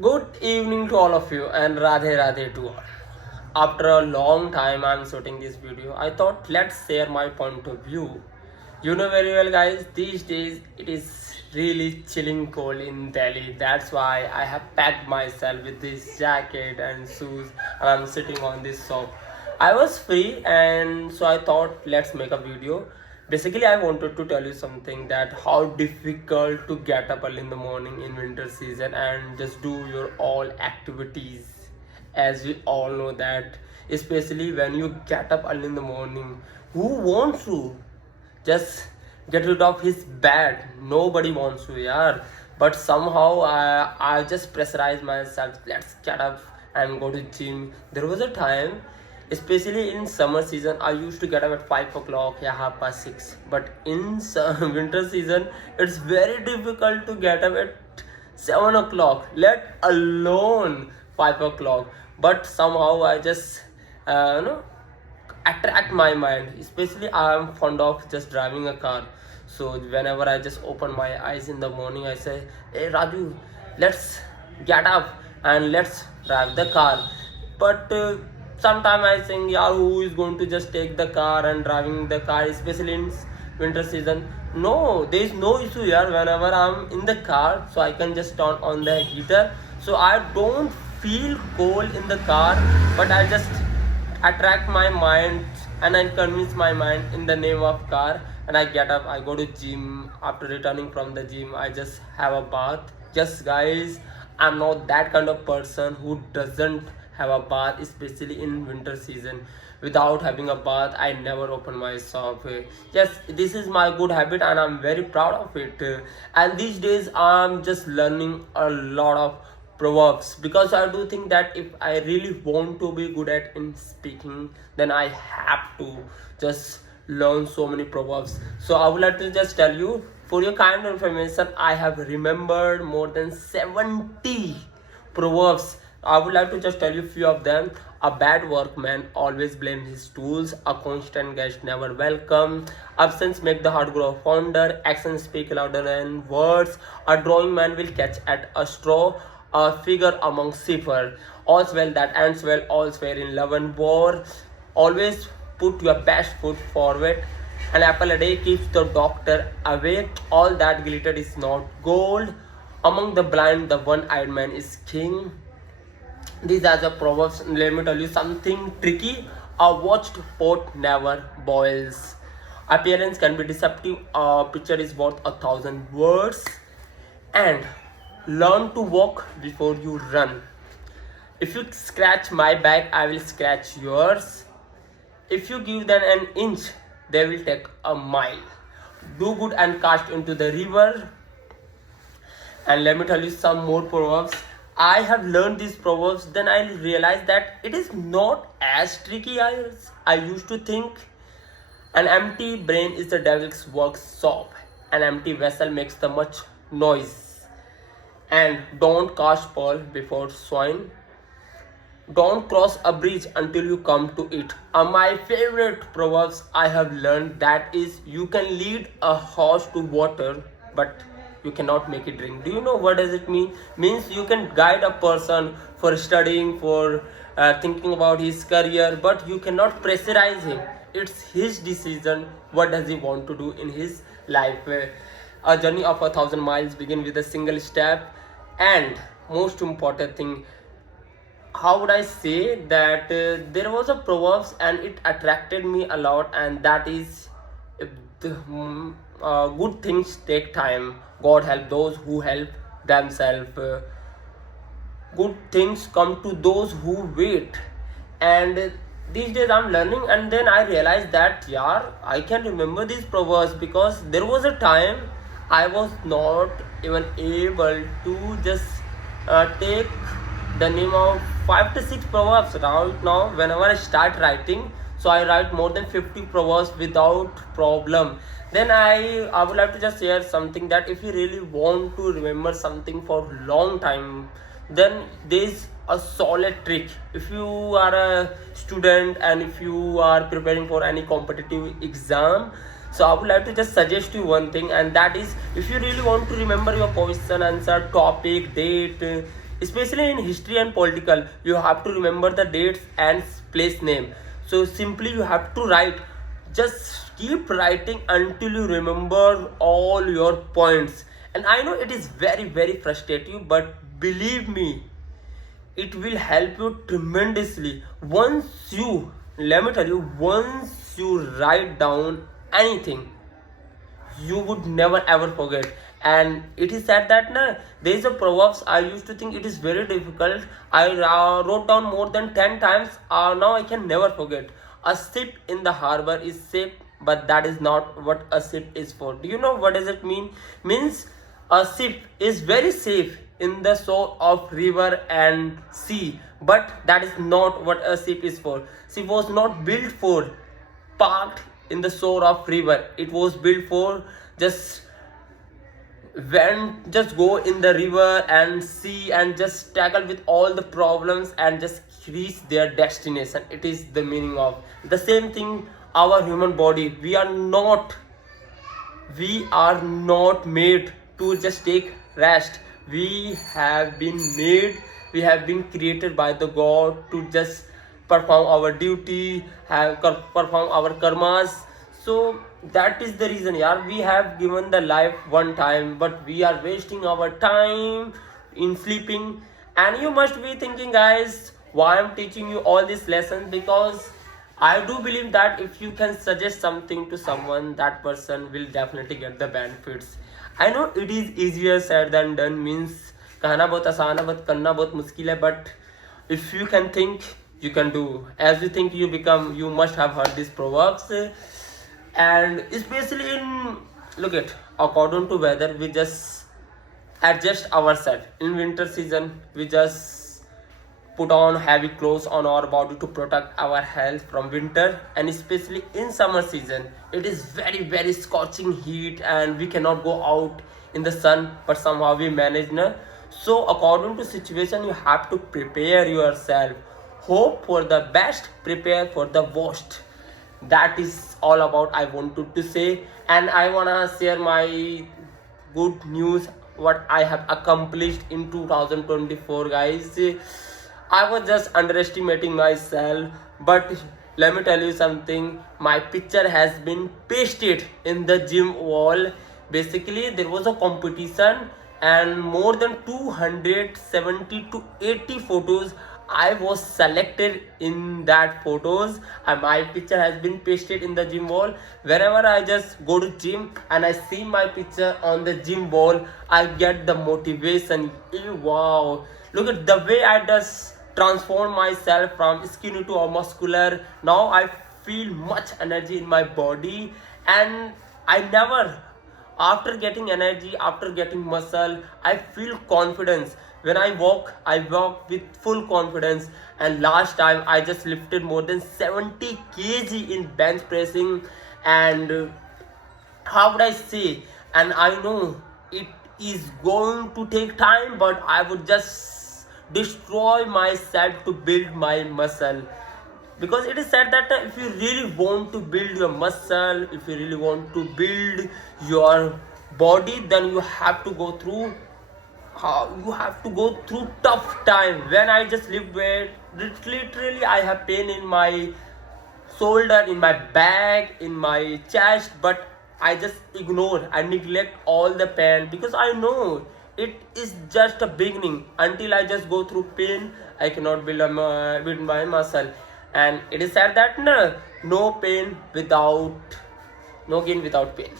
Good evening to all of you and Radhe Radhe to all. After a long time I'm shooting this video, I thought let's share my point of view. You know very well guys, these days it is really chilling cold in Delhi. That's why I have packed myself with this jacket and shoes and I'm sitting on this sofa. I was free and so I thought let's make a video. Basically, I wanted to tell you something that how difficult to get up early in the morning in winter season and just do your all activities. As we all know that, especially when you get up early in the morning, who wants to just get rid of his bed? Nobody wants to, yeah. But somehow I just pressurize myself. Let's get up and go to gym. There was a time, especially in summer season, I used to get up at 5 o'clock, yeah, half past 6. But in winter season, it's very difficult to get up at 7 o'clock, let alone 5 o'clock. But somehow I just, you know, attract my mind. Especially I am fond of just driving a car. So whenever I just open my eyes in the morning, I say, "Hey Raju, let's get up and let's drive the car." But sometimes I think, yeah, who is going to just take the car and driving the car, especially in winter season? No, there is no issue here. Whenever I'm in the car, so I can just turn on the heater, so I don't feel cold in the car. But I just attract my mind and I convince my mind in the name of car, and I get up, I go to gym. After returning from the gym, I just have a bath. Just guys, I'm not that kind of person who doesn't have a bath, especially in winter season. Without having a bath, I never open my shop. Yes, this is my good habit and I'm very proud of it. And these days I'm just learning a lot of proverbs, because I do think that if I really want to be good at in speaking, then I have to just learn so many proverbs. So I would like to just tell you, for your kind of information, I have remembered more than 70 proverbs. I would like to just tell you few of them. A bad workman always blames his tools. A constant guest never welcome. Absence make the heart grow fonder. Actions speak louder than words. A drawing man will catch at a straw. A figure among cipher. All's well that ends well. All's fair in love and war. Always put your best foot forward. An apple a day keeps the doctor away. All that glittered is not gold. Among the blind, the one-eyed man is king. These are the proverbs. Let me tell you something tricky. A watched pot never boils. Appearance can be deceptive. A picture is worth 1,000 words. And learn to walk before you run. If you scratch my back, I will scratch yours. If you give them an inch, they will take a mile. Do good and cast into the river. And let me tell you some more proverbs. I have learned these proverbs, then I realized that it is not as tricky as I used to think. An empty brain is the devil's workshop. An empty vessel makes the much noise. And don't cast pearl before swine. Don't cross a bridge until you come to it. My favorite proverbs I have learned, that is, you can lead a horse to water, but you cannot make it drink. Do you know what does it mean? Means you can guide a person for studying, for thinking about his career, but you cannot pressurize him. It's his decision. What does he want to do in his life? A journey of 1,000 miles begin with a single step. And most important thing, how would I say that there was a proverbs and it attracted me a lot, and that is, if the good things take time, God help those who help themselves. Good things come to those who wait. And these days I'm learning, and then I realized that, yeah, I can remember these proverbs because there was a time I was not even able to just take the name of 5 to 6 proverbs. Right now whenever I start writing, so I write more than 50 proverbs without problem. Then I would like to just share something, that if you really want to remember something for long time, then there's a solid trick. If you are a student and if you are preparing for any competitive exam, so I would like to just suggest you one thing, and that is, if you really want to remember your question, answer, topic, date, especially in history and political. You have to remember the dates and place name. So simply you have to write, just keep writing until you remember all your points. And I know it is very frustrating, but believe me, it will help you tremendously. Once you, let me tell you, once you write down anything, you would never ever forget. And it is said that there is a proverbs. I used to think it is very difficult. I wrote down more than 10 times. Now I can never forget. A ship in the harbor is safe, but that is not what a ship is for. Do you know what does it mean? Means a ship is very safe in the shore of river and sea, but that is not what a ship is for. Ship was not built for parked in the shore of river. It was built for just just go in the river and sea and just tackle with all the problems and just reach their destination. It is the meaning of the same thing. Our human body, we are not made to just take rest. We have been created by the God to just perform our duty, perform our karmas. So that is the reason, yeah, we have given the life one time, but we are wasting our time in sleeping. And you must be thinking, guys, why I'm teaching you all these lessons? Because I do believe that if you can suggest something to someone, that person will definitely get the benefits. I know it is easier said than done. Means कहना बहुत आसान है, but करना बहुत मुश्किल है. But if you can think, you can do. As you think, you become. You must have heard these proverbs. And especially in, look at, according to weather, we just adjust ourselves. In winter season, we just put on heavy clothes on our body to protect our health from winter. And especially in summer season, it is very scorching heat and we cannot go out in the sun, but somehow we manage. No? So according to situation, you have to prepare yourself. Hope for the best, prepare for the worst. That is all about I wanted to say. And I wanna share my good news, what I have accomplished in 2024, guys. I was just underestimating myself, but let me tell you something. My picture has been pasted in the gym wall. Basically, there was a competition, and more than 270 to 80 photos I was selected in that photos, and my picture has been pasted in the gym wall. Wherever I just go to gym and I see my picture on the gym wall, I get the motivation. Wow, look at the way I just transform myself from skinny to a muscular. Now I feel much energy in my body, and I never, after getting energy, after getting muscle, I feel confidence. When I walk with full confidence. And last time I just lifted more than 70 kg in bench pressing. And how would I say, and I know it is going to take time, but I would just destroy myself to build my muscle. Because it is said that if you really want to build your muscle, if you really want to build your body, then you have to go through tough time. When I just lift weight, literally I have pain in my shoulder, in my back, in my chest, but I just ignore and neglect all the pain, because I know it is just a beginning. Until I just go through pain, I cannot build my muscle. And it is said that no pain without, no gain without pain.